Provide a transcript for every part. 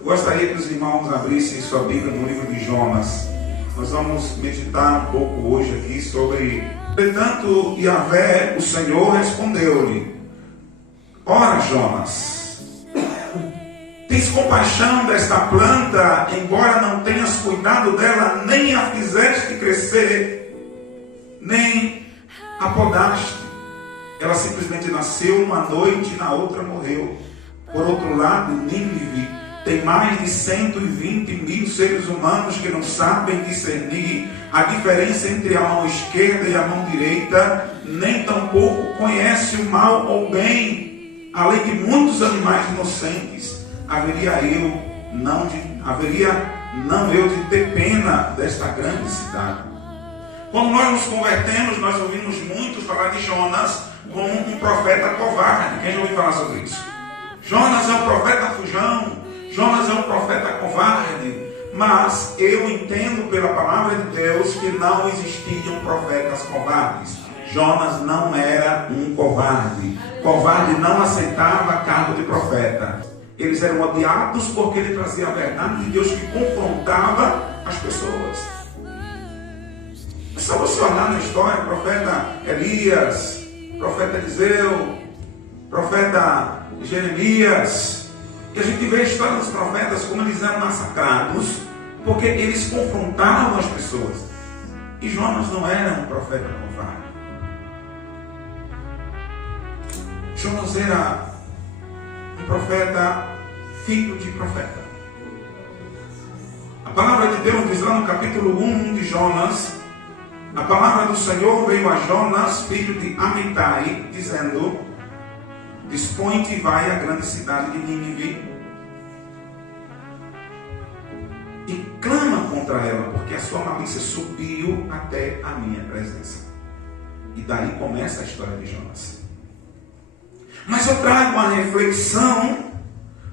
Eu gostaria que os irmãos abrissem sua Bíblia no livro de Jonas. Nós vamos meditar um pouco hoje aqui sobre... Entretanto, Yahvé, o Senhor, respondeu-lhe: Ora, Jonas, tens compaixão desta planta, embora não tenhas cuidado dela, nem a fizeste crescer, nem a podaste. Ela simplesmente nasceu uma noite e na outra morreu. Por outro lado, Nínive tem mais de 120 mil seres humanos que não sabem discernir a diferença entre a mão esquerda e a mão direita, nem tampouco conhece o mal ou o bem. Além de muitos animais inocentes, haveria não eu de ter pena desta grande cidade. Quando nós nos convertemos, nós ouvimos muito falar de Jonas como um profeta covarde. Quem já ouviu falar sobre isso? Jonas é um profeta fujão, Jonas é um profeta covarde. Mas eu entendo pela palavra de Deus que não existiam profetas covardes. Jonas não era um covarde. Covarde não aceitava cargo de profeta. Eles eram odiados porque ele trazia a verdade de Deus que confrontava as pessoas. É só você olhar na história, profeta Elias, profeta Eliseu, profeta Jeremias, que a gente vê a história dos profetas como eles eram massacrados porque eles confrontavam as pessoas. E Jonas não era um profeta covarde. Jonas era um profeta, filho de profeta. A palavra de Deus diz lá no capítulo 1 de Jonas: a palavra do Senhor veio a Jonas, filho de Amitai, dizendo: dispõe-te e vai à grande cidade de Nínive e clama contra ela, porque a sua malícia subiu até a minha presença. E daí começa a história de Jonas. Mas eu trago uma reflexão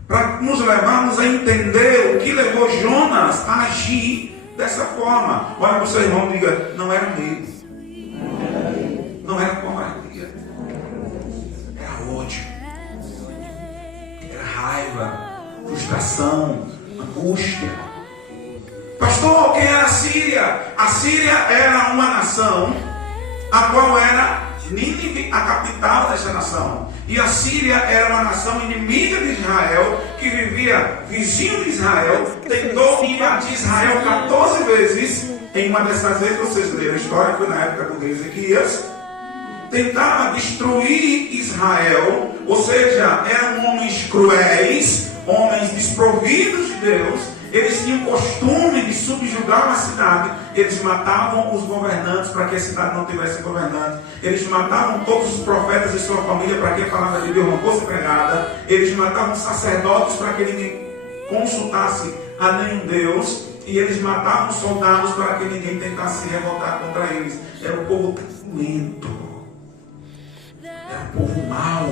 para nos levarmos a entender o que levou Jonas a agir dessa forma. Olha para o seu irmão e diga: não era medo, não era covardia, era ódio, era raiva, frustração, angústia. Pastor, quem era a Síria? A Síria era uma nação, a qual era Nínive, a capital dessa nação. E a Síria era uma nação inimiga de Israel, que vivia vizinho de Israel, tentou invadir Israel 14 vezes. Em uma dessas vezes, vocês leram a história, foi na época do rei Ezequias. Tentava destruir Israel, ou seja, eram homens cruéis, homens desprovidos de Deus. Eles tinham o costume de subjugar uma cidade. Eles matavam os governantes para que a cidade não tivesse governante. Eles matavam todos os profetas e sua família para que a palavra de Deus não fosse pregada. Eles matavam sacerdotes para que ninguém consultasse a nenhum Deus. E eles matavam soldados para que ninguém tentasse se revoltar contra eles. Era um povo lento. Era um povo mau.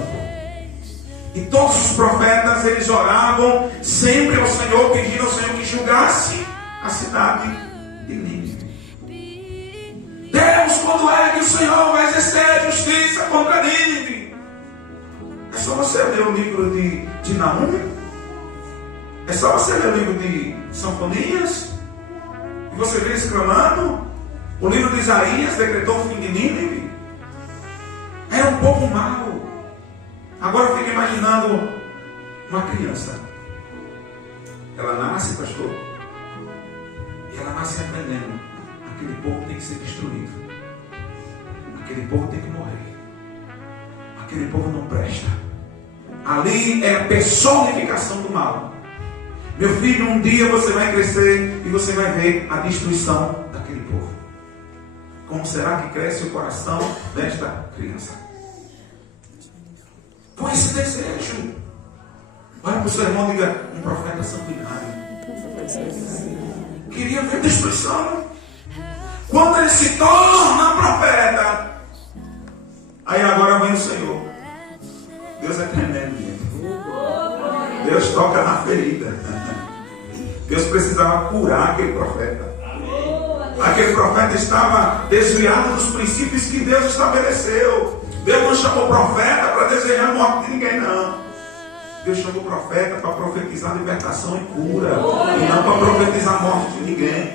E todos os profetas, eles oravam sempre ao Senhor, pedindo ao Senhor que julgasse a cidade de Nínive. Deus, quando é que o Senhor vai exercer justiça contra Nínive? É só você ler o livro de Naum. É só você ler o livro de Sinfonias. E você vê exclamando. O livro de Isaías decretou o fim de Nínive. Era um povo mau. Agora eu fico imaginando uma criança. Ela nasce, pastor, e ela nasce aprendendo: aquele povo tem que ser destruído, aquele povo tem que morrer, aquele povo não presta. Ali é a personificação do mal. Meu filho, um dia você vai crescer e você vai ver a destruição daquele povo. Como será que cresce o coração desta criança? Com esse desejo. Olha para o seu irmão e diga: um profeta sanguinário queria ver destruição. Quando ele se torna profeta, aí agora vem o Senhor. Deus é tremendo, gente. Deus toca na ferida. Deus precisava curar aquele profeta. Aquele profeta estava desviado dos princípios que Deus estabeleceu. Deus não chamou profeta para desejar a morte de ninguém, não. Deus chamou o profeta para profetizar libertação e cura, e não para profetizar a morte de ninguém.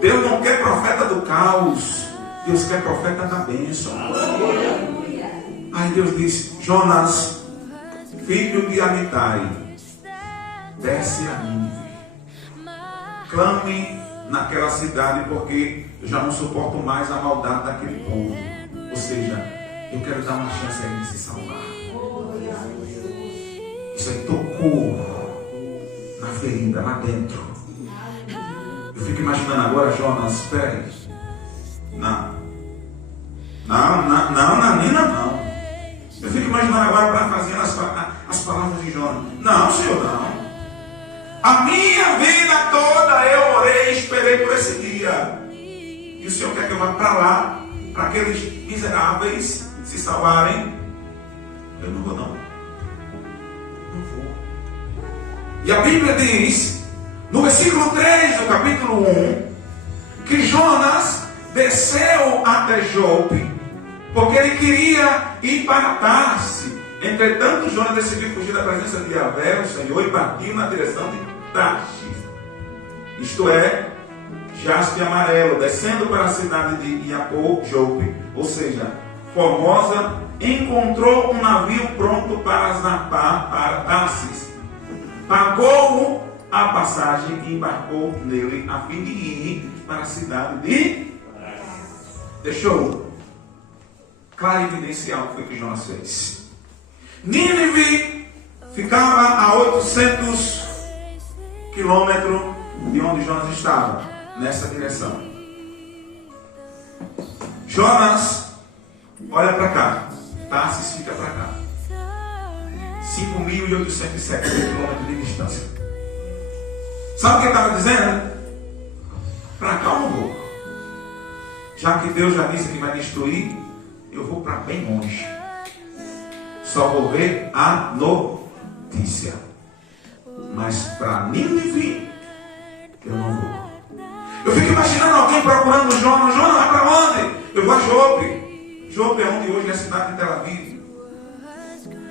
Deus não quer profeta do caos, Deus quer profeta da bênção. Aí Deus disse: Jonas, filho de Amitai, desce a Nínive, clame naquela cidade, porque eu já não suporto mais a maldade daquele povo. Ou seja, eu quero dar uma chance a ele de se salvar. Isso aí tocou na ferida, lá dentro. Eu fico imaginando agora, Jonas, espera aí. Não, Nina, não. Eu fico imaginando agora para fazer as palavras de Jonas. Não, Senhor, não. A minha vida toda eu orei e esperei por esse dia. E o Senhor quer que eu vá para lá, para aqueles miseráveis se salvarem? Eu não vou, não. Não vou. E a Bíblia diz, no versículo 3 do capítulo 1, que Jonas desceu até Jope, porque ele queria ir para Tarsis. Entretanto, Jonas decidiu fugir da presença de Yahvé, o Senhor, e partiu na direção de Tarsis. Isto é, jaspe amarelo, descendo para a cidade de Iapô, Jope, ou seja, Formosa, encontrou um navio pronto para zarpar para Tarsis. Pagou a passagem e embarcou nele a fim de ir para a cidade de... Deixa eu clarividenciar o que foi que Jonas fez. Nínive ficava a 800 quilômetros de onde Jonas estava, nessa direção. Jonas olha para cá, Tarsis fica para cá, 5.807 quilômetros de distância. Sabe o que ele estava dizendo? Para cá eu não vou. Já que Deus já disse que vai destruir, eu vou para bem longe. Só vou ver a notícia. Mas para Nínive, eu não vou. Eu fico imaginando alguém procurando Jonas. Jonas, vai para onde? Eu vou a Jope. Jope é onde hoje é a cidade de Tel Aviv.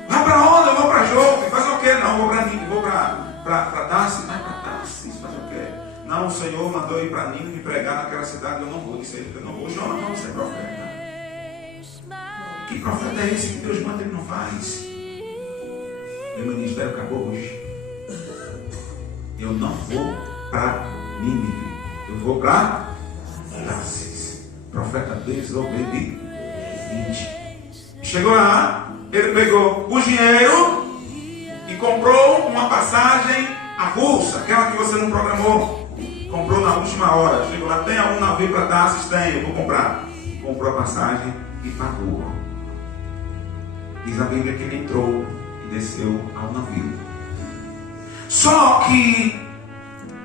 Vai para onde? Eu vou para Jope. Faz o quê? Não, vou para Nínive, vou para Tarsis. Vai para Tarsis, faz o quê? Não, o Senhor mandou ir para Nínive pregar naquela cidade. Eu não vou, disse ele, eu não vou. Jonas, não, você é profeta. Que profeta é esse que Deus manda e ele não faz? Meu ministério acabou hoje. Eu não vou para Nínive. Eu vou para Tarsis. Profeta desobediente. Chegou lá, ele pegou o dinheiro e comprou uma passagem avulsa, aquela que você não programou. Comprou na última hora. Chegou lá, tem algum navio para Tarsis? Tem, eu vou comprar. Comprou a passagem e pagou. Diz a Bíblia que ele entrou e desceu ao navio. Só que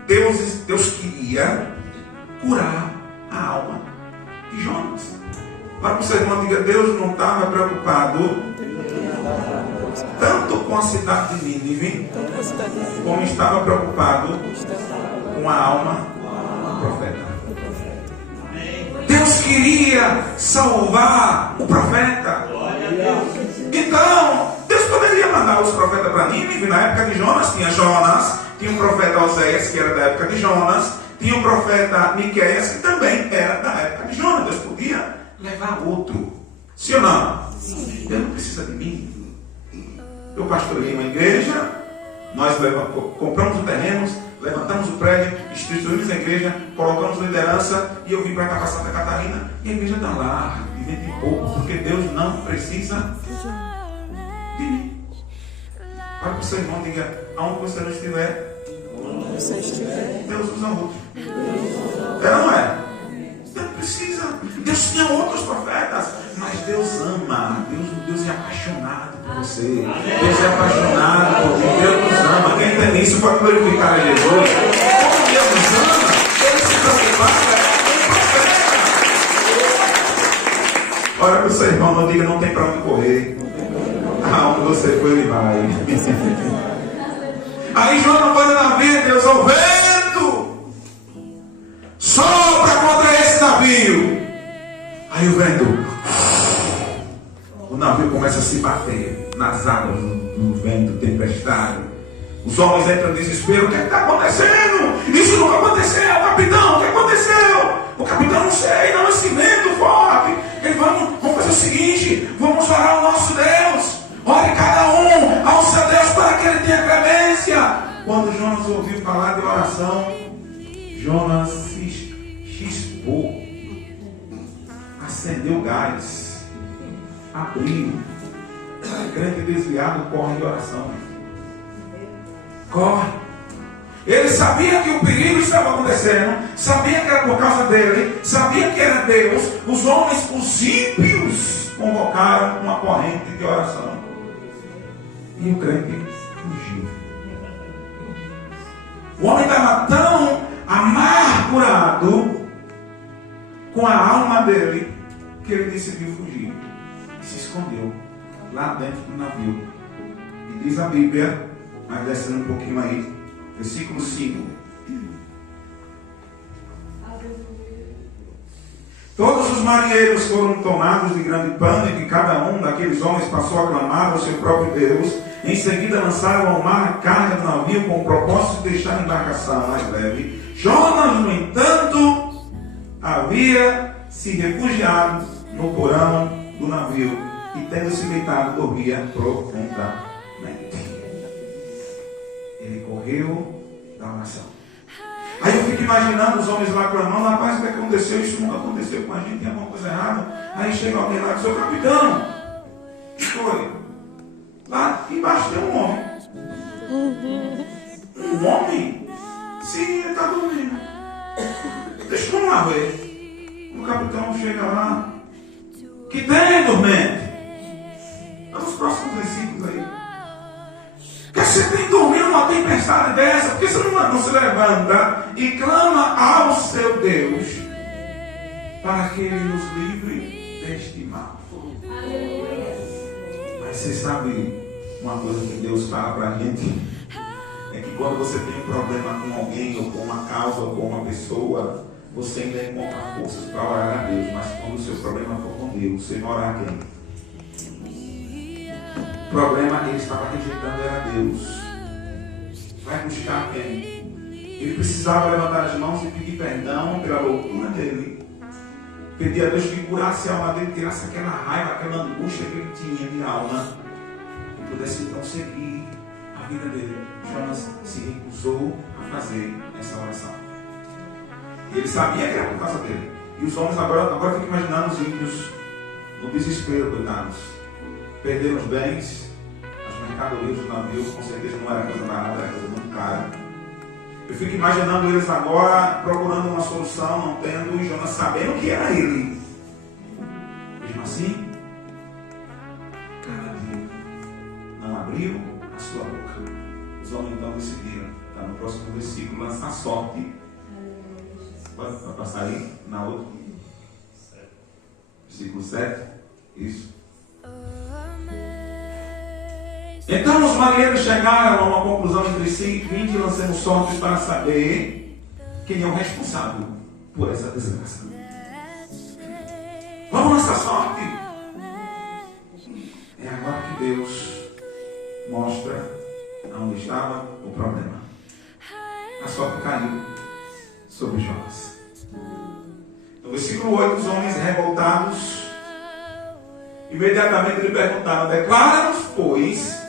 Deus queria curar a alma de Jonas. Para que o irmão diga, Deus não estava preocupado tanto com a cidade de Nínive, como estava preocupado com a alma do profeta. Deus queria salvar o profeta. Então, Deus poderia mandar os profetas para Nínive. Na época de Jonas, tinha um profeta Oséias, que era da época de Jonas, tinha um profeta Miqueias, que também era da época de Jonas. Deus podia levar outro. Sim ou não? Sim. Deus não precisa de mim. Eu pastorei uma igreja, nós compramos o terreno, levantamos o prédio, instituímos a igreja, colocamos liderança, e eu vim para cá para Santa Catarina, e a igreja está lá, de vento em pouco, porque Deus não precisa de mim. Para que o seu irmão diga, aonde você não estiver, Deus usa outro. É ou não é? Deus precisa. Deus tinha outros profetas, mas Deus ama. Deus é apaixonado por você. Deus é apaixonado por você. Deus nos ama. Quem tem isso pode glorificar a Jesus. Como Deus nos ama, Ele se preocupava com profeta. Olha para o seu irmão, não diga, não tem para onde correr. Aonde você foi, ele vai. Aí João não pode na vida, Deus, o vento sopra contra esse navio. Aí o vento, o navio começa a se bater nas águas do vento, tempestade. Os homens entram em desespero. O que está acontecendo? Isso nunca aconteceu, capitão. O que aconteceu? O capitão, não sei, não, esse vento forte. Ele, vamos fazer o seguinte: vamos orar ao nosso Deus. Ore cada um ao seu Deus para que ele tenha clemência. Quando Jonas ouviu falar de oração, Jonas se chispou, acendeu gás, abriu. Crente desviado corre de oração. Corre. Ele sabia que o perigo estava acontecendo, sabia que era por causa dele, sabia que era Deus. Os homens, os ímpios, convocaram uma corrente de oração. E o crente fugiu. O homem estava tão amargurado com a alma dele que ele decidiu fugir. E se escondeu lá dentro do navio. E diz a Bíblia, mas descendo um pouquinho aí, versículo 5. Todos os marinheiros foram tomados de grande pânico e cada um daqueles homens passou a clamar ao seu próprio Deus. Em seguida lançaram ao mar a carga do navio com o propósito de deixar a embarcação mais leve. Jonas, no entanto, havia se refugiado no porão do navio e, tendo se deitado, dormia profundamente. Ele correu da oração. Aí eu fico imaginando os homens lá clamando: rapaz, o que aconteceu? Isso nunca aconteceu com a gente, tem alguma coisa errada. Aí chega alguém lá e diz: ô capitão, o que foi? Lá embaixo tem um homem. Um homem? Sim, ele está dormindo. Deixa eu lá ver. O capitão chega lá: que tem, dormente? Nos próximos versículos aí. Que você tem dormindo numa tempestade dessa? Porque você não se levanta e clama ao seu Deus para que Ele nos livre deste mal. Mas você sabe uma coisa que Deus fala para a gente? É que quando você tem um problema com alguém, ou com uma causa, ou com uma pessoa, você ainda encontra forças para orar a Deus. Mas quando o seu problema for com Deus, você vai orar a quem? O problema que ele estava rejeitando era Deus. Vai buscar quem? Ele precisava levantar as mãos e pedir perdão pela loucura dele. Pedir a Deus que curasse a alma dele, tirasse aquela raiva, aquela angústia que ele tinha de alma, e pudesse então seguir a vida dele. Jonas se recusou a fazer essa oração. E ele sabia que era por causa dele. E os homens agora ficam imaginando os ímpios no desespero, coitados. Perderam os bens, as mercadorias do navio, com certeza não era coisa barata, era coisa muito cara. Eu fico imaginando eles agora procurando uma solução, não tendo, e Jonas sabendo que era ele. Mesmo assim, cada dia não abriu a sua boca. Os homens então decidiram, está no próximo versículo, lançar sorte. Pode passar aí na outra. Versículo 7. Isso. Então os marinheiros chegaram a uma conclusão entre si: vinde e lancemos sorte para saber quem é o responsável por essa desgraça. Vamos lançar sorte. É agora que Deus mostra onde estava o problema. A sorte caiu sobre Jonas. No versículo 8, os homens revoltados imediatamente lhe perguntaram: declara-nos, pois,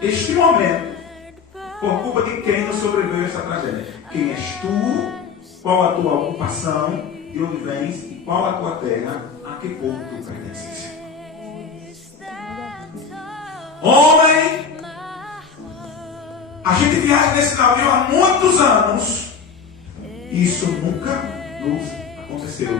este momento, por culpa de quem nos sobreveio esta tragédia. Quem és tu? Qual a tua ocupação? De onde vens? E qual a tua terra? A que povo tu pertences? Homem, a gente viaja nesse navio há muitos anos. Isso nunca nos aconteceu.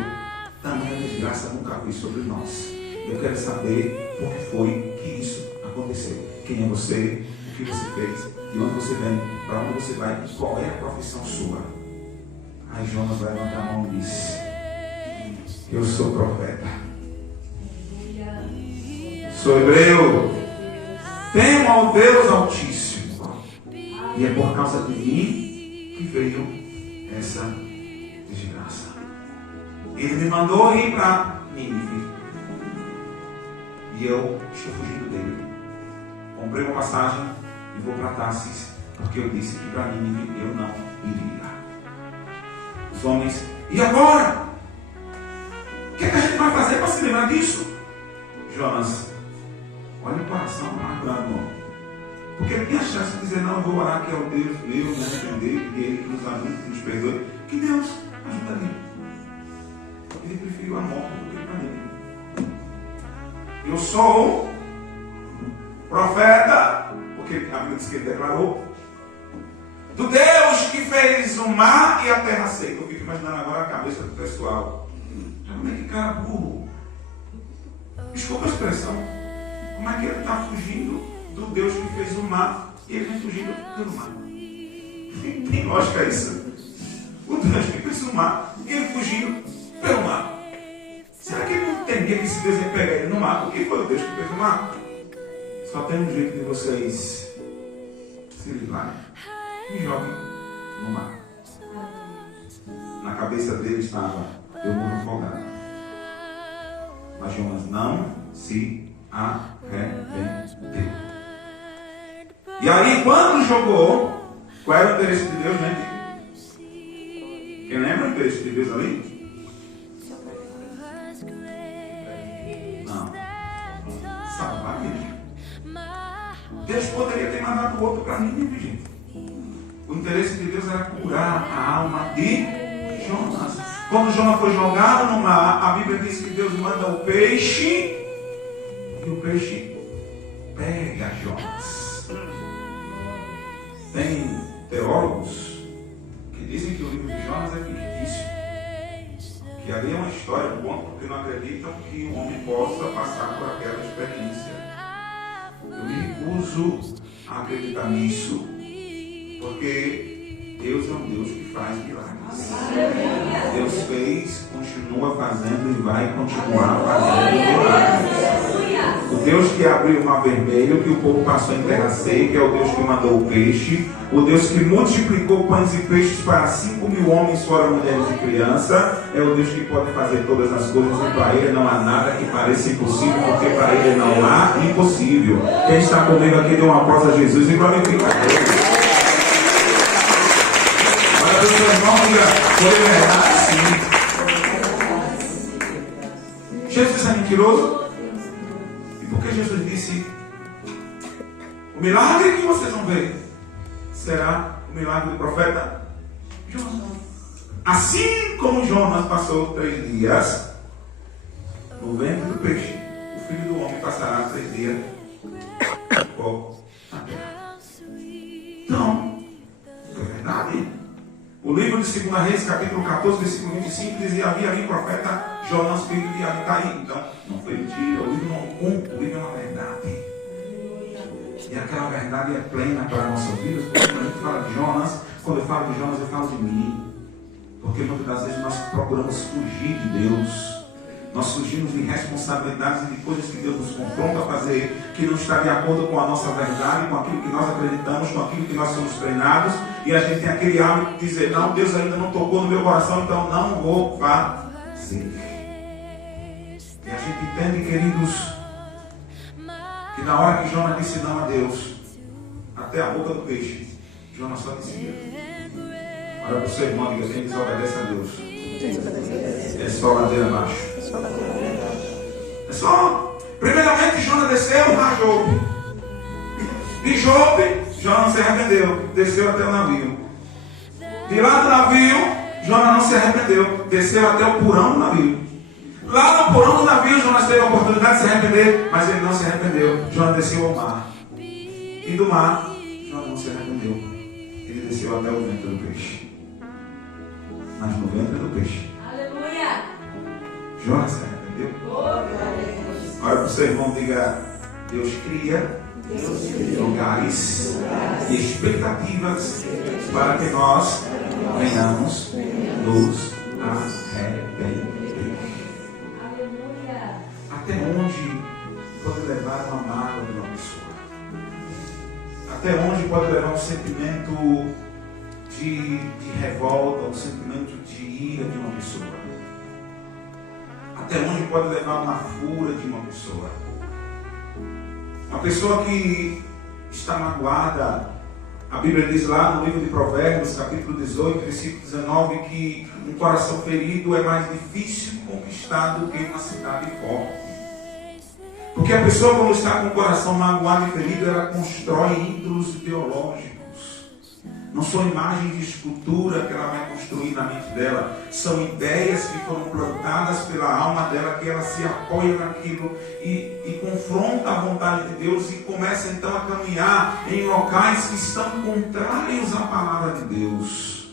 Tamanha desgraça nunca vi sobre nós. Eu quero saber por que foi que isso aconteceu. Quem é você? O que você fez? De onde você vem? Para onde você vai? E qual é a profissão sua? Aí Jonas vai levantar a mão e diz: eu sou profeta. Sou hebreu. Temo ao Deus Altíssimo. E é por causa de mim que veio essa desgraça. Ele me mandou ir para Nínive. E eu estou fugindo dele. comprei uma passagem e vou para Tarsis, porque eu disse que para Nínive eu não iria. Os homens, e agora? O que a gente vai fazer para se livrar disso? Jonas, olha o coração amargurado do homem. Porque ele tinha a chance de dizer, não, eu vou orar que é o Deus meu, me arrepender, que ele que nos ajude, que nos perdoe. Que Deus ajuda ele. Ele preferiu a morte do que para ele. Eu sou profeta, porque a Bíblia diz que ele declarou, do Deus que fez o mar e a terra seca. Eu fico imaginando agora a cabeça do pessoal. Como é que cara burro? Desculpa a expressão. Como é que ele está fugindo do Deus que fez o mar e ele vem fugindo pelo mar? Tem lógica isso? O Deus que fez o mar e ele fugindo pelo mar. Será que ele não entendia que se Deus ia pegar ele no mar? Porque foi o Deus que fez o mar? Só tem um jeito de vocês se livrarem. Me joguem no mar. Na cabeça dele estava, eu morro afogado. Mas Jonas não se arrependeu. E aí, quando jogou, qual era o interesse de Deus, gente? Quem lembra o interesse de Deus ali? Não. Salvar ele. Deus poderia ter mandado o outro para Nínive, gente. O interesse de Deus era curar a alma de Jonas. Quando Jonas foi jogado no mar, a Bíblia diz que Deus manda o peixe e o peixe pega Jonas. Tem teólogos que dizem que o livro de Jonas é fictício, que ali é uma história, um conto, porque não acreditam que um homem possa passar por aquela experiência. Eu me recuso a acreditar nisso, porque Deus é um Deus que faz milagres. Deus fez, continua fazendo e vai continuar fazendo milagres. O Deus que abriu o mar vermelho, que o povo passou em terra seca, é o Deus que mandou o peixe. O Deus que multiplicou pães e peixes para 5.000 homens, fora mulheres e crianças. É o Deus que pode fazer todas as coisas e para Ele não há nada que pareça impossível, porque para Ele não há impossível. Quem está comigo aqui, dê uma aplauso a Jesus e glorifica a Deus. Olha para o seu irmão e diga, foi verdade sim. Jesus é mentiroso? Porque Jesus disse, o milagre que vocês vão ver será o milagre do profeta Jonas. Assim como Jonas passou 3 dias no ventre do peixe, o Filho do Homem passará 3 dias na terra. Então, é verdade. O livro de 2 Reis, capítulo 14, versículo 25, dizia, havia ali o profeta Jonas, filho de Amitai. Então, não foi mentira, o livro não é um conto, o livro é uma verdade. E aquela verdade é plena para a nossa vida. Quando a gente fala de Jonas, quando eu falo de Jonas, eu falo de mim. Porque muitas das vezes nós procuramos fugir de Deus. Nós fugimos de responsabilidades e de coisas que Deus nos confronta a fazer, que não está de acordo com a nossa verdade, com aquilo que nós acreditamos, com aquilo que nós somos treinados. E a gente tem aquele hábito de dizer, não, Deus ainda não tocou no meu coração, então não vou fazer. E a gente entende, queridos, que na hora que Jonas disse não a Deus, até a boca do peixe, Jonas só dizia. Olha para o seu irmão e diga, quem desobedece a Deus é só ladeira abaixo. É só. Primeiramente, Jonas desceu a Jope. De Jope, Jonas não se arrependeu, desceu até o navio. De lá do navio, Jonas não se arrependeu, desceu até o porão do navio. Lá no porão do navio, Jonas teve a oportunidade de se arrepender, mas ele não se arrependeu. Jonas desceu ao mar. E do mar, Jonas não se arrependeu. Ele desceu até o ventre do peixe. Mas no ventre do peixe, aleluia, Jonas se arrependeu. Olha para o seu irmão e diga, Deus cria lugares e expectativas para que nós venhamos nos arrepender. Até onde pode levar uma mágoa de uma pessoa? Até onde pode levar um sentimento de revolta, um sentimento de ira de uma pessoa? Até onde pode levar uma fúria de uma pessoa? Uma pessoa que está magoada, a Bíblia diz lá no livro de Provérbios, capítulo 18, versículo 19, que um coração ferido é mais difícil de conquistar do que uma cidade forte. Porque a pessoa, quando está com o coração magoado e ferido, ela constrói ídolos ideológicos. Não são imagens de escultura que ela vai construir na mente dela. São ideias que foram plantadas pela alma dela, que ela se apoia naquilo e confronta a vontade de Deus e começa então a caminhar em locais que estão contrários à palavra de Deus.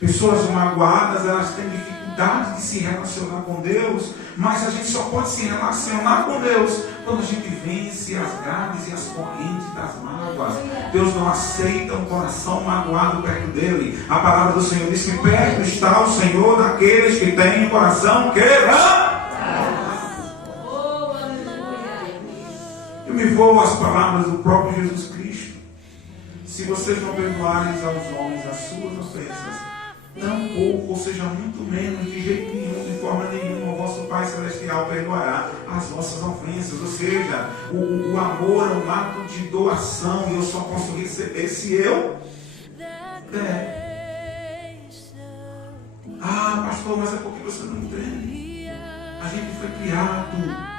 Pessoas magoadas, elas têm dificuldade de se relacionar com Deus, mas a gente só pode se relacionar com Deus quando a gente vence as grades e as correntes das mágoas. Deus não aceita um coração magoado perto dele. A palavra do Senhor diz que perto está o Senhor daqueles que têm o coração quebrantado. Eu me vou às palavras do próprio Jesus Cristo. Se vocês não perdoarem aos homens as suas ofensas, tampouco, ou seja, muito menos, de jeito nenhum, de forma nenhuma, o vosso Pai Celestial perdoará as vossas ofensas. Ou seja, o amor é um ato de doação, e eu só posso receber se eu der. Ah, pastor, mas é porque você não entende. A gente foi criado.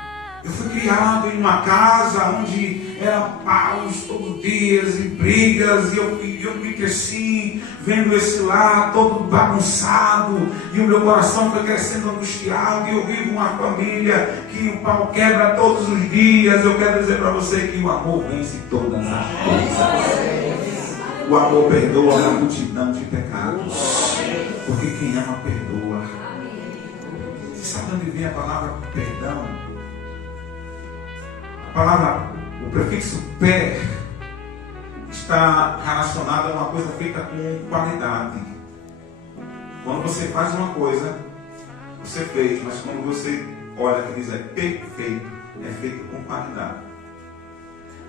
Eu fui criado em uma casa onde era paus todos os dias e brigas, e eu me cresci vendo esse lar todo bagunçado, e o meu coração foi crescendo angustiado, e eu vivo uma família que o pau quebra todos os dias. Eu quero dizer para você que o amor vence todas as coisas. O amor perdoa uma multidão de pecados, porque quem ama perdoa. Você sabe onde vem a palavra perdão? A palavra, o prefixo per, está relacionado a uma coisa feita com qualidade. Quando você faz uma coisa, você fez, mas quando você olha que diz é perfeito, é feito com qualidade.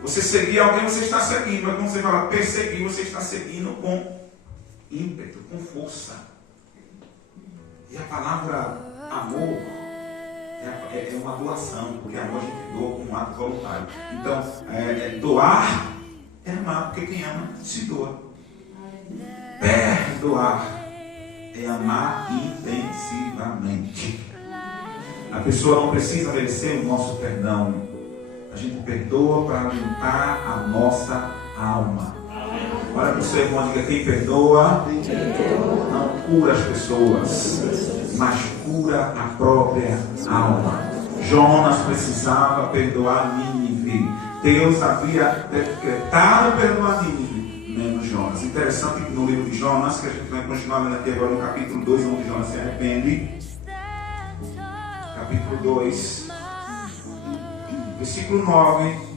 Você seguir alguém, você está seguindo, mas quando você fala perseguir, você está seguindo com ímpeto, com força. E a palavra amor é uma doação, porque amor a gente doa com um ato voluntário. Então, doar é amar, porque quem ama se doa. Perdoar é amar intensivamente. A pessoa não precisa merecer o nosso perdão. A gente perdoa para limpar a nossa alma. Olha para o seu irmão, diga: quem perdoa não cura as pessoas, mas cura a própria alma. Jonas precisava perdoar Nínive. Deus havia decretado perdoar Nínive, menos Jonas. Interessante que no livro de Jonas, que a gente vai continuar lendo aqui agora no capítulo 2, onde Jonas se arrepende. Capítulo 2, versículo 9.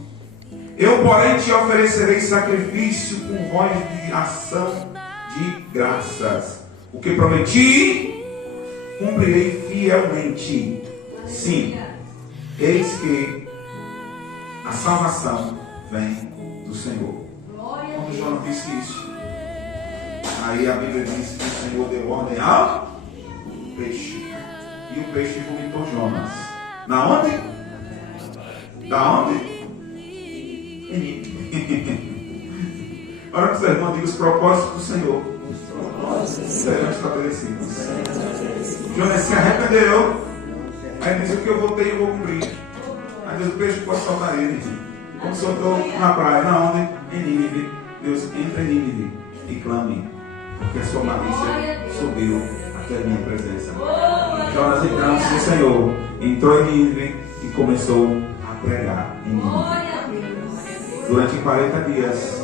Eu, porém, te oferecerei sacrifício com voz de ação de graças. O que prometi, cumprirei fielmente. Sim, eis que a salvação vem do Senhor. Quando Jonas disse isso, aí a Bíblia diz que o Senhor deu ordem ao peixe. E o peixe vomitou Jonas. Na onde? Da onde? Olha para o seu irmão, diga: os propósitos do Senhor serão estabelecidos. Jonas se arrependeu. Aí diz: o que eu votei, eu vou cumprir. Aí Deus: o peixe pode soltar ele. Como soltou na praia, na onde? Em Nínive. Deus: entra em Nínive e clame, porque a sua malícia subiu até a minha presença. Jonas, então, sim, Senhor, entrou em Nínive e começou a pregar em Nínive. Durante 40 dias,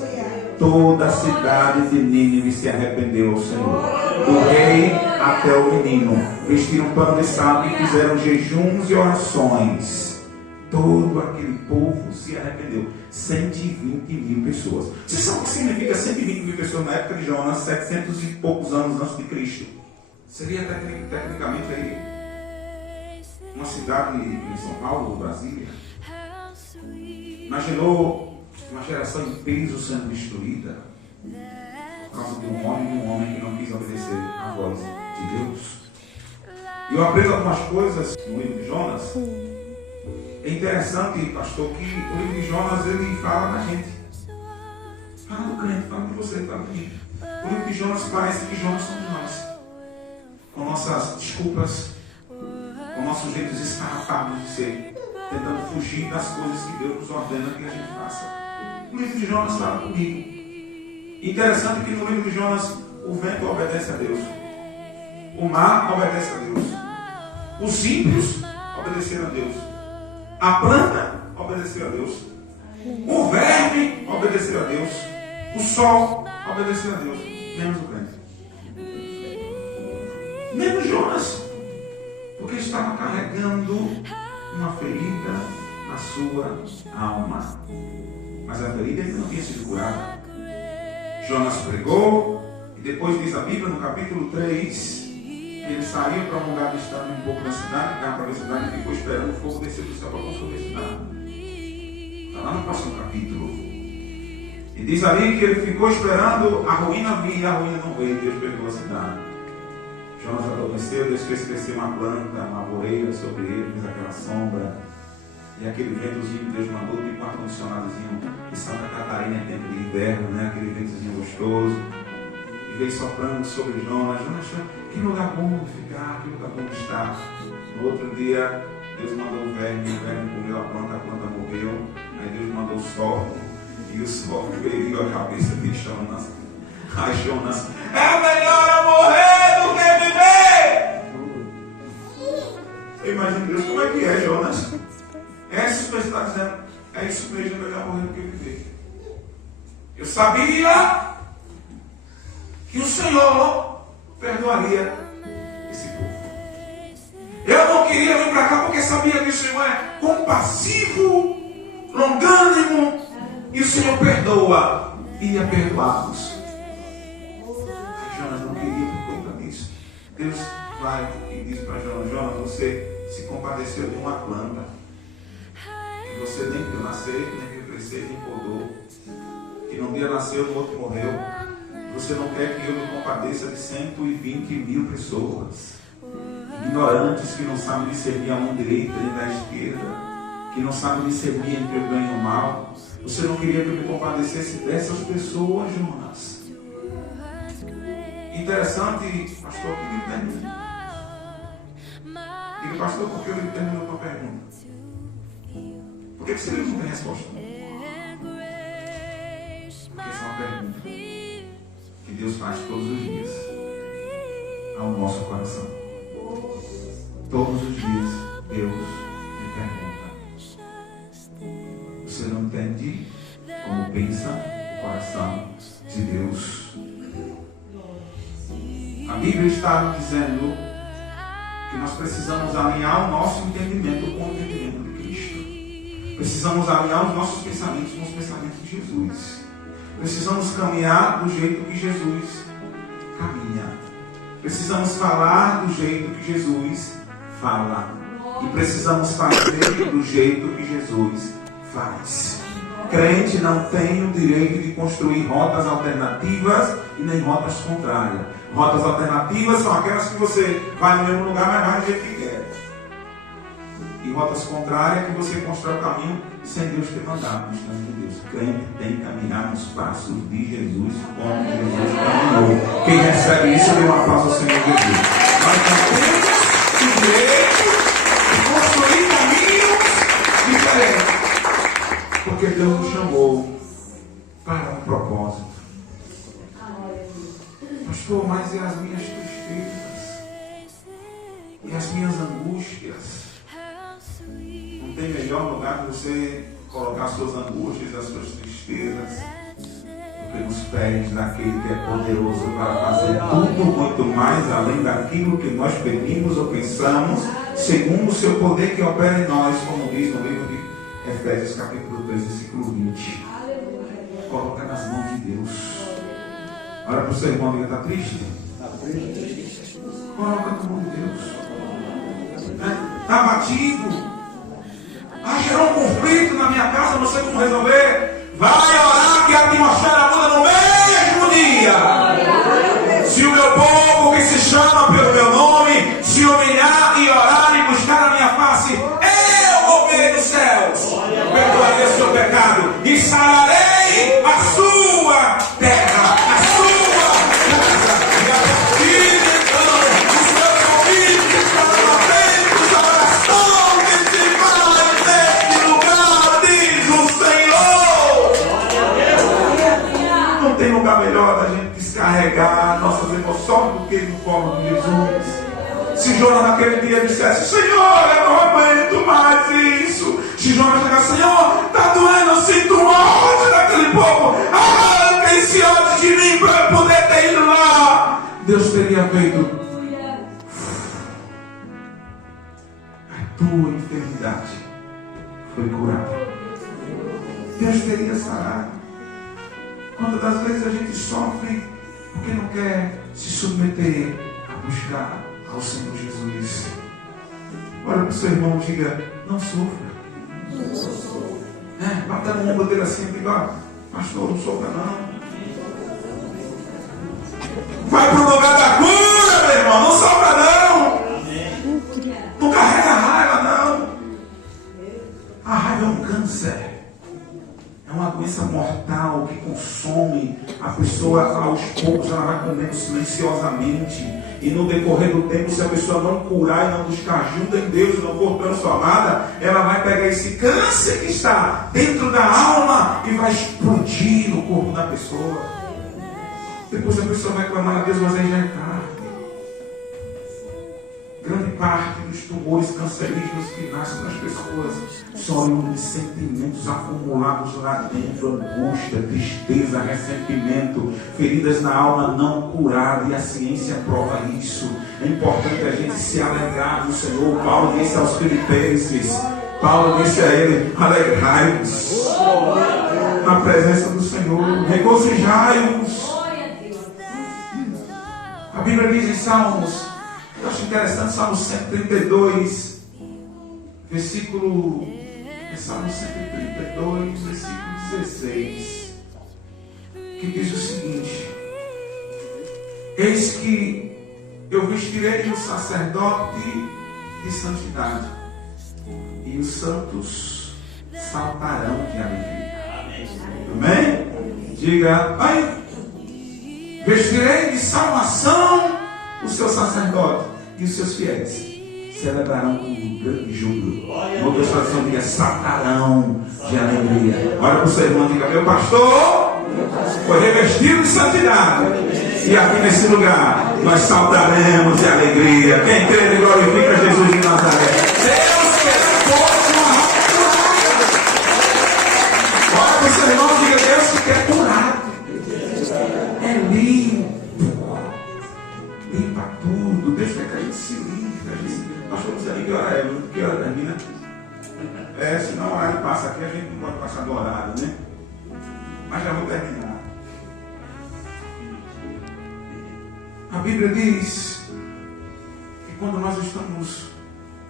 toda a cidade de Nínive se arrependeu ao Senhor. Do rei até o menino. Vestiram pano de saco e fizeram jejuns e orações. Todo aquele povo se arrependeu. 120 mil pessoas. Você sabe o que significa 120 mil pessoas na época de Jonas, 700 e poucos anos antes de Cristo? Seria tecnicamente aí uma cidade em São Paulo, Brasília. Imaginou uma geração em peso sendo destruída por causa de um homem que não quis obedecer à voz de Deus. E eu aprendo algumas coisas no livro de Jonas É interessante, pastor, que o livro de Jonas, ele fala da gente. Fala do crente, fala de você, fala de mim. O livro de Jonas parece que Jonas somos nós. Com nossas desculpas, com nossos jeitos escarrapados de ser, tentando fugir das coisas que Deus nos ordena que a gente faça. O livro de Jonas fala comigo. Interessante que no livro de Jonas o vento obedece a Deus, o mar obedece a Deus, os ímpios obedeceram a Deus, a planta obedeceu a Deus, o verme obedeceu a Deus, o sol obedeceu a Deus, menos o crente. Menos Jonas, porque estava carregando uma ferida na sua alma. Mas a ferida ainda não tinha sido curada. Jonas pregou, e depois diz a Bíblia no capítulo 3, que ele saiu para um lugar distante um pouco da cidade, cá para a cidade, e ficou esperando o fogo descer do céu para consumir a cidade. Está lá no próximo capítulo. E diz ali que ele ficou esperando a ruína vir, e a ruína não veio, Deus pegou a cidade. Jonas adormeceu, Deus fez crescer uma planta, uma arvoreira sobre ele, fez aquela sombra. E aquele ventozinho que Deus mandou, tipo um ar-condicionadozinho de Santa Catarina em tempo de inverno, né? Aquele ventozinho gostoso. E veio soprando sobre Jonas. Jonas, que lugar bom de ficar, que lugar bom de estar. No outro dia, Deus mandou o verme comeu a planta morreu. Aí Deus mandou o sol, e o sol feriu a cabeça de Jonas. Ai, Jonas, é melhor eu morrer do que viver! Imagina Deus, como é que é, Jonas? É isso que você está dizendo. É isso mesmo, é melhor morrer do que viver. Eu sabia que o Senhor perdoaria esse povo. Eu não queria vir para cá porque sabia que o Senhor é compassivo, longânimo, e o Senhor perdoa. Ia perdoá-los. Jonas não queria por conta disso. Deus vai e diz para Jonas: Jonas, você se compadeceu de uma planta que você nem viu nascer, nem viu crescer, nem podou, que num dia nasceu, no outro morreu. Você não quer que eu me compadeça de 120.000 pessoas ignorantes, que não sabem discernir a mão direita e da esquerda, que não sabem discernir entre o bem e o mal. Você não queria que eu me compadecesse dessas pessoas, Jonas. Interessante, pastor, que ele termina. Diga, pastor, por que ele terminou com a pergunta? Por que você não tem resposta? Porque essa é uma pergunta que Deus faz todos os dias ao nosso coração. Todos os dias Deus me pergunta: você não entende como pensa o coração de Deus? A Bíblia está dizendo que nós precisamos alinhar o nosso entendimento com o entendimento de Cristo. Precisamos alinhar os nossos pensamentos com os pensamentos de Jesus. Precisamos caminhar do jeito que Jesus caminha. Precisamos falar do jeito que Jesus fala. E precisamos fazer do jeito que Jesus faz. Crente não tem o direito de construir rotas alternativas e nem rotas contrárias. Rotas alternativas são aquelas que você vai no mesmo lugar, mas vai do jeito que quer. E rotas contrárias que você constrói o caminho sem Deus ter mandado. Deus. Crente tem que caminhar nos passos de Jesus, como Jesus caminhou. Quem recebe isso, dê um aplauso ao Senhor Jesus. Nós não temos o direito de construir caminhos diferentes, porque Deus nos chamou para um propósito. Pastor, mas e as minhas tristezas? E as minhas angústias? Não tem melhor lugar para você colocar suas angústias, as suas tristezas, do que nos pés daquele que é poderoso para fazer tudo muito mais além daquilo que nós pedimos ou pensamos, segundo o seu poder que opera em nós, como diz no livro de Efésios capítulo 3, versículo 20. Coloca nas mãos de Deus. Olha para o seu irmão e está triste? Coloca na mão de Deus. Está batido. Gerou um conflito na minha casa, não sei como resolver. Vai orar que a atmosfera muda no mesmo dia. Se o meu povo que se chama pelo meu nome se humilhar e orar e buscar a minha face, eu vou ver descarregar nossas emoções do que no colo de Jesus. Se Jonas naquele dia dissesse: Senhor, eu não aguento mais isso. Se Jonas chegasse: Senhor, está doendo, eu sinto um ódio daquele povo. Arranca esse ódio de mim para eu poder ter ido lá. Deus teria feito: a tua enfermidade foi curada. Deus teria sarado. Quantas das vezes a gente sofre porque não quer se submeter a buscar ao Senhor Jesus. Olha para o seu irmão e diga: não sofra. Bata no ombro dele assim e diga: pastor, não sofra não. Vai para o lugar da cura, meu irmão. Não sofra não. Não carrega a raiva não. A raiva é um câncer. É uma doença mortal que consome a pessoa. Aos poucos ela vai comendo silenciosamente. E no decorrer do tempo, se a pessoa não curar e não buscar ajuda em Deus, não for transformada, ela vai pegar esse câncer que está dentro da alma e vai explodir no corpo da pessoa. Depois a pessoa vai clamar a Deus, mas aí já é tarde. Grande parte dos tumores cancerígenos que nascem nas pessoas só de sentimentos acumulados lá dentro, angústia, tristeza, ressentimento, feridas na alma não curadas, e a ciência prova isso. É importante a gente se alegrar do Senhor. Paulo disse aos Filipenses, Paulo disse a ele: alegrai-vos na presença do Senhor, regozijai-vos. A Bíblia diz em Salmos, eu acho interessante, Salmo 132, versículo, Salmo 132, versículo 16, que diz o seguinte: eis que eu vestirei o sacerdote de santidade, e os santos saltarão de alegria. Amém? Diga: Pai, vestirei de salvação o seu sacerdote, e os seus fiéis celebrarão com um grande júbilo. Uma outra tradução diga: saltarão de alegria. Olha para o seu irmão e diga: meu pastor foi revestido de santidade, e aqui nesse lugar nós saltaremos de alegria. Quem crê e glorifica Jesus de Nazaré. Deus quer pôr uma roupa. Olha para o seu irmão e diga: Deus quer curar. É limpo. Limpa tudo. Deus quer que a gente se limpe. Nós vamos ali, que hora é? Que hora termina? Senão o horário passa aqui, a gente não pode passar do horário, né? Mas já vou terminar. A Bíblia diz que quando nós estamos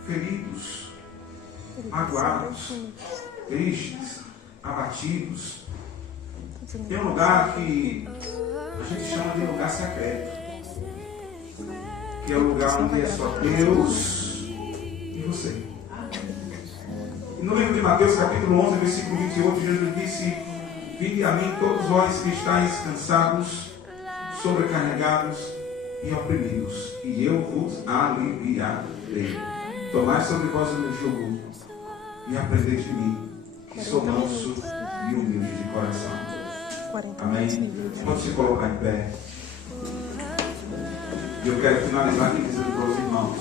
feridos, magoados, tristes, abatidos, tem um lugar que a gente chama de lugar secreto, que é o lugar onde é só Deus e você. E no livro de Mateus, capítulo 11, versículo 28, Jesus disse: vinde a mim todos vós que estáis cansados, sobrecarregados e oprimidos, e eu vos aliviarei. Tomai sobre vós o meu jugo e aprendei de mim, que sou manso e humilde de coração. Amém? Pode se colocar em pé. E eu quero finalizar aqui dizendo para os irmãos: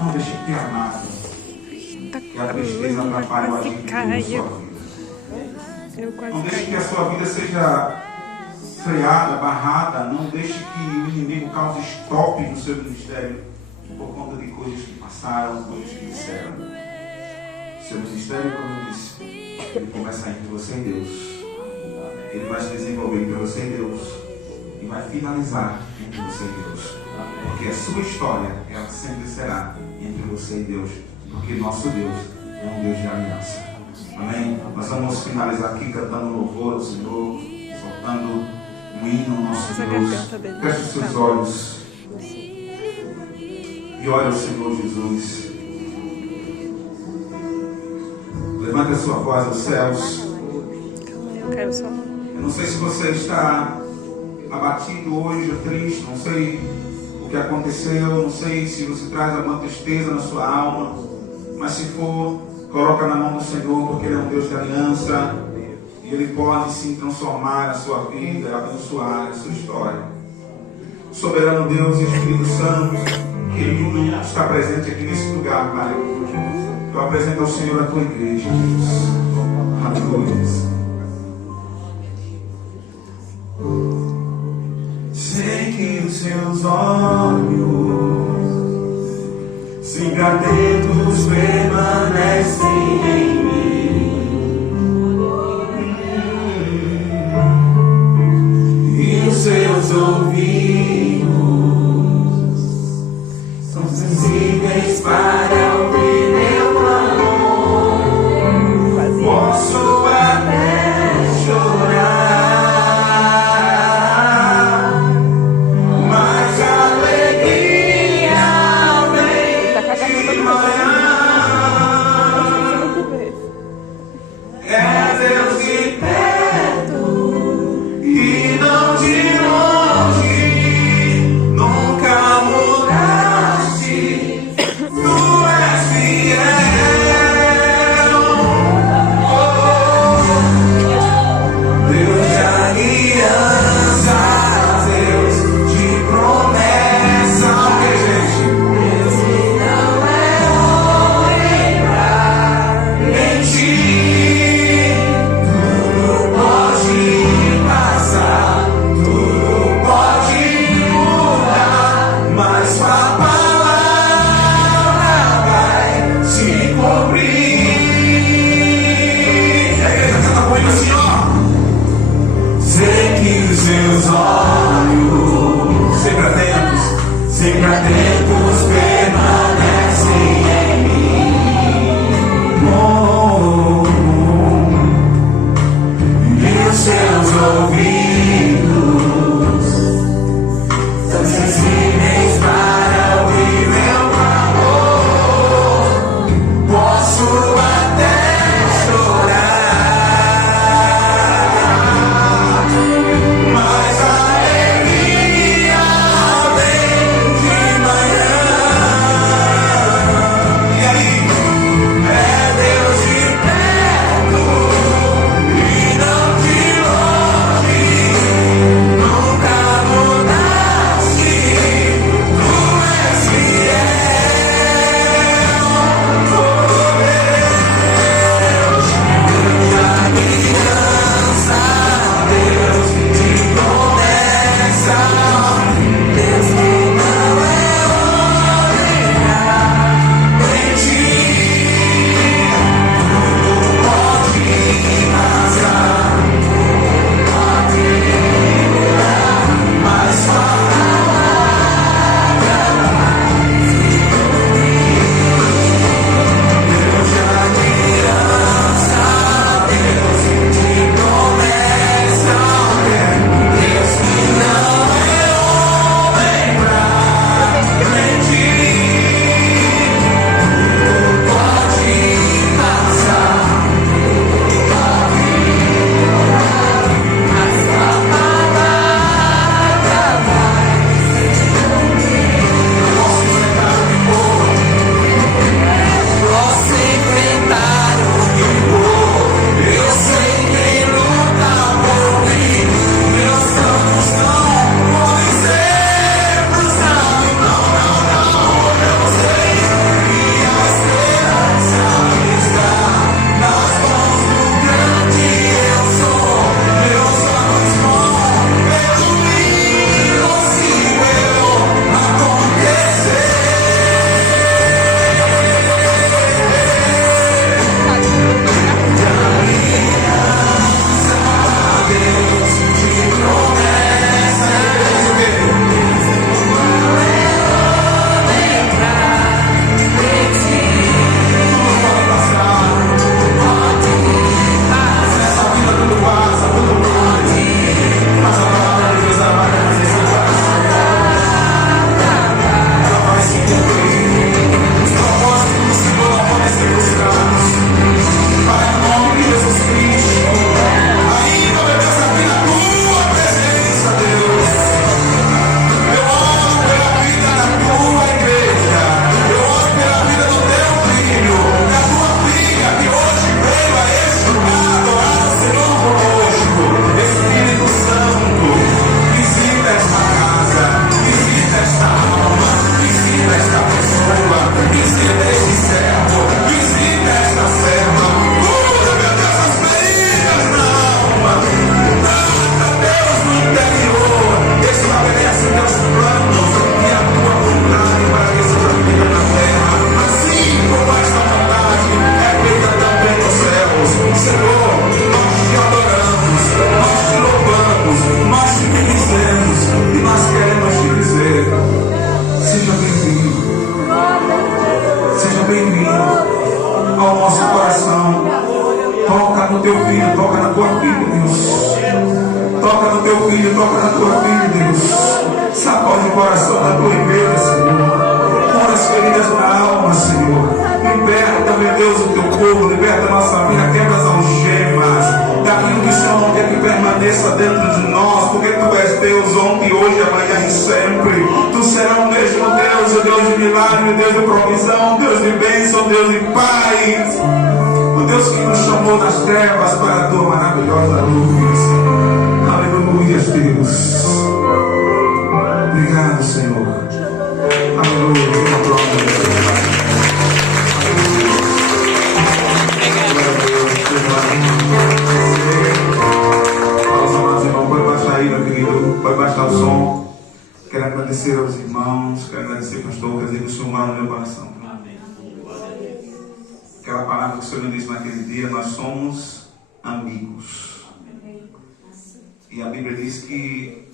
não deixe de ter amado, que a tristeza atrapalhe o agir de Deus na sua vida. Não deixe que a sua vida seja freada, barrada. Não deixe que o inimigo cause stop no seu ministério por conta de coisas que passaram, coisas que disseram. Seu ministério, como eu disse, ele começa entre você e Deus. Ele vai se desenvolver entre você e Deus, e vai finalizar entre você e Deus. Porque a sua história, ela sempre será entre você e Deus. Porque nosso Deus é um Deus de aliança. Amém? Nós vamos finalizar aqui cantando louvor ao Senhor, soltando um hino ao nosso Deus. Feche os seus olhos e olhe ao Senhor Jesus. Levante a sua voz aos céus. Eu não sei se você está abatido hoje ou triste, não sei o que aconteceu, não sei se você traz alguma tristeza na sua alma, mas se for, coloca na mão do Senhor, porque Ele é um Deus de aliança, e Ele pode sim transformar a sua vida, abençoar a sua história. Soberano Deus e Espírito Santo, querido, está presente aqui nesse lugar, Pai. Eu apresento ao Senhor a tua igreja, Deus. Aleluia. Sei que os seus olhos sempre atentos permanecem em mim, e os seus ouvidos são sensíveis para ouvir meu clamor. Posso até chorar, mas a alegria vem de manhã. Deus ontem, hoje, amanhã e sempre. Tu serás o mesmo Deus, o Deus de milagre, o Deus de provisão, o Deus de bênção, o Deus de paz. O Deus que nos chamou das trevas para a tua maravilhosa luz. Aleluia, Deus. Obrigado, Senhor. Aleluia. Aos amados irmãos, pode baixar aí, meu querido. Pode baixar o som. Quero agradecer aos irmãos. Quero agradecer, pastor. Quero dizer que o Senhor mora no meu coração. Aquela palavra que o Senhor me disse naquele dia, nós somos amigos. E a Bíblia diz que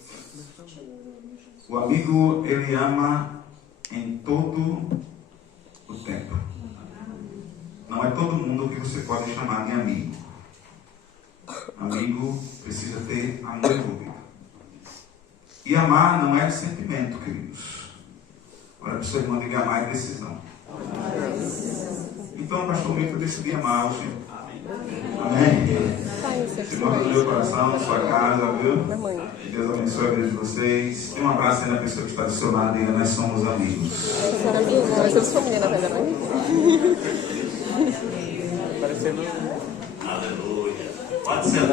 o amigo, ele ama em todo o tempo. Não é todo mundo que você pode chamar de amigo. Amigo precisa ter amor envolvido. E amar não é sentimento, queridos. Olha para o seu irmão, diga, amar é decisão. Então, pastor Milton, decidi amar o Senhor. Amém? Senhor, no meu coração, na sua casa, viu? Deus abençoe a vida de vocês. Tem um abraço aí na pessoa que está do seu lado, diga, nós somos amigos. Nós somos família, na verdade. Aleluia. Pode sentar.